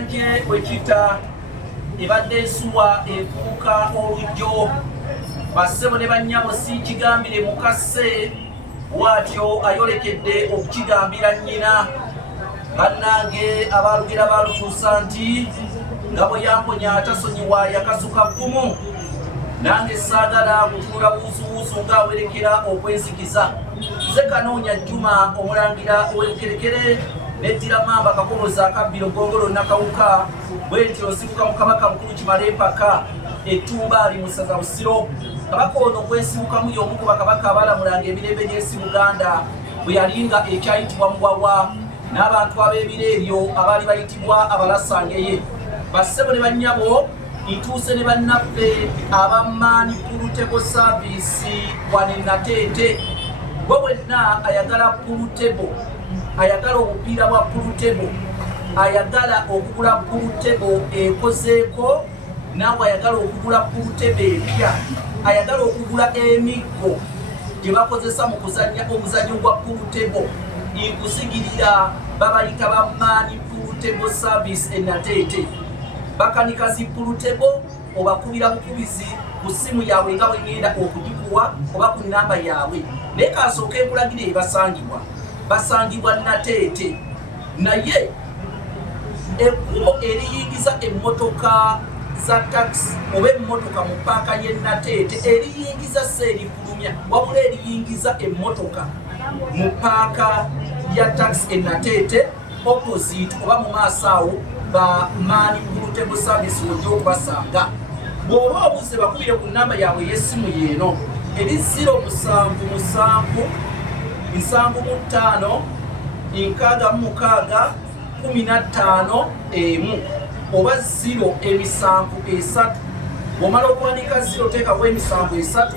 nje wekita ebadde ensuwa efuuka olujjo bassebo ne bannyabo si kigambire mukase bw'atyo ayolekedde okukigambira nnyina bannange abaalugira baalutuusa nti nga bwe yamponya atasonyiwa yakasuka gumu nange saagala kutunula buuzubuuzu ng'awerekera okwenzikiza nze Kanoonya Juma omulangira ow'enkerekere neddira mamba kakoboza akabbiro gongolo nakawuka bwentyo nsibuka mu kabaka mukulu kimala empaka ettumbaali mu ssaza Busiro kabaka ono gwesibukamu y'omu ku bakabaka abaalamulanga emirembe gy'ensi Buganda bwe yalinga ekyayitibwa Muwawa n'abantu ab'ebiro ebyo abaali bayitibwa abalasangeye bassebo ne bannyabo ntuuse ne bannaffe abammaani pulutebo saavisi wano e Nateete gwe wenna ayagala pulutebo ayagala obupiira bwa pulutebo ayagala okugula pulutebo ekozeeko naawe ayagala okugula pulutebo empya ayagala okugula emiggo gye bakozesa mu kuzannya omuzannyo gwa pulutebo nkusigirira babayita bammaani pulutebo service e Nateete bakanikazi pulutebo obakubira bukubizi ku ssimu yaabwe nga bwe ngenda okugikuwa oba ku nnamba yaabwe naye kasooka enkulagire ebasangibwa basangibwa Nateete naye ekkubo eriyingiza emmotoka za taxi oba emmotoka mu paaka y'e Nateete eriyingiza seerifulumya wabula eriyingiza emmotoka mu paaka ya taxi e Nateete opposite oba mu maaso awo bammaani pulutebo service wojja okubasanga bw'oba obuze bakubire ku nnamba yaabwe ey'essimu yeeno eri 077561515 oba 073 bw'omala okuwandiika 0 teekako emisanvu 3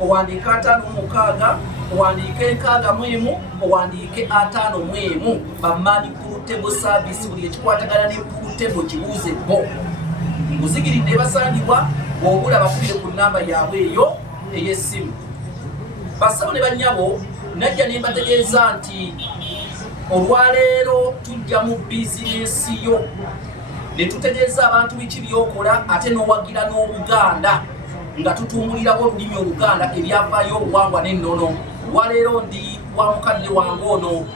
owandiika 56 owandiike 61 owandiike 51 bammaani pulutebo service buli ekikwatagana ne pulutebo kibuuze bo nguzigiridde basangibwa bw'obula bakubire ku nnamba yaabwe eyo ey'essimu bassebo ne bannyabo najja ne mbategeeza nti olwaleero tujja mu bizinensi yo ne tutegeeza abantu biki byokola ate n'owagira n'Obuganda nga tutumbulirawo olulimi Oluganda ebyavaayo obuwangwa n'ennono olwaleero ndi wa mukadde wange ono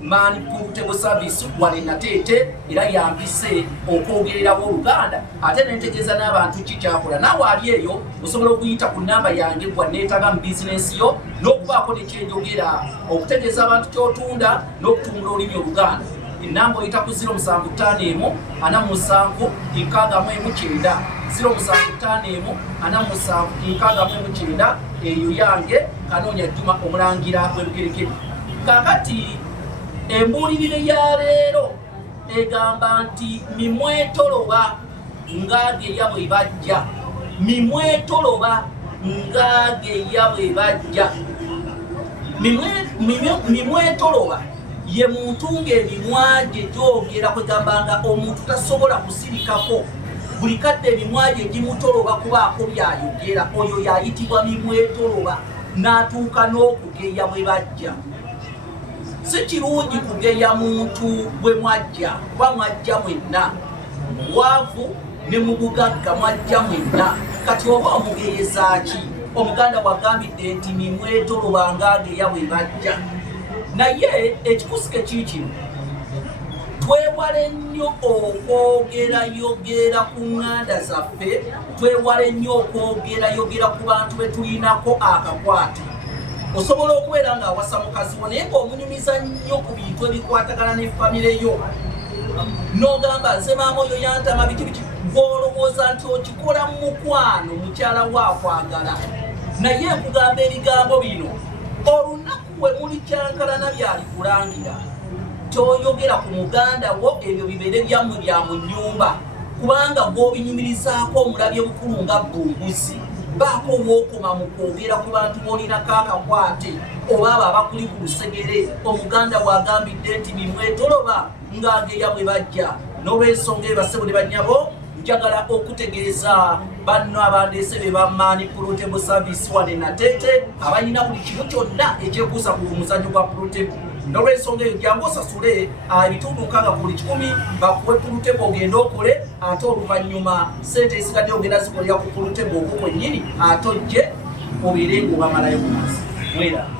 maani pulutebo service wano e Nateete era yampise okwogererawo Oluganda ate nentegeeza n'abantu kikyakola naawe ali eyo osobola okuyita ku nnamba yange gwa neetaga mu bizinensi yo n'okubaako ne kyenjogera okutegeeza abantu kyotunda n'okutumbula olulimi Oluganda ennamba oyita ku 075 47 075 eyo yange Kanoonya Juma omulangira w'ebigerekere kaakati embuulirire ya leero egamba nti mimwetoloba ng'ageya bwe bajja mimwetoloba ng'ageya bwe bajja mimwetoloba ye muntu ng'emimwa gye gyogera kwegambanga omuntu tasobola kusirikako buli kadde emimwa gye gimutoloba kubaako byayogera oyo yayitibwa mimwetoloba n'atuuka n'okugeya bwe bajja si kirungi kugeya muntu bwe mwajja kuba mwajja mwenna muwaavu ne mu bugagga mwajja mwenna kati oba omugeyeza ki Omuganda bw'agambidde nti mimwetoloba ng'ageya bwe bajja naye ekikusike kiikino twewale nnyo okwogerayogera ku ŋŋanda zaffe twewale nnyo okwogerayogera ku bantu be tulinako akakwate osobola okubeera ng'awasa mukazi wo naye ng'omunyumiza nnyo ku bintu ebikwatagana ne famire yo n'ogamba nze maama oyo yantama biki gw'olowooza nti okikola mu mukwano mukyala wo akwagala naye nkugamba ebigambo bino olunaku we muli kyankalana byali kulangira toyogera ku muganda wo ebyo bibeere byammwe bya mu nnyumba kubanga gw'obinyumirizaako omulabye bukulu nga bbunguzi baako wookoma mu kwogera ku bantu b'olinako akakwate oba abo abakuli ku lusegere Omuganda bw'agambidde nti mimwetoloba ng'ageya bwe bajja n'olw'ensonga ebassebo ne bannyabo njagala okutegeeza banno abandeese be bammaani pulutebo service wano e Nateete abalina buli kimu kyonna ekyekuusa ku muzannyo gwa pulutebo nolwensonga eyo jangu osasule ebitundu 6 ku buli 10 bakuwe pulutebo ogenda okole ate oluvannyuma sente esigadde ogenda zikolera ku pulutebo okwo kwennyini ate ojje obeere ng'obamalayo ku masi. Mwera.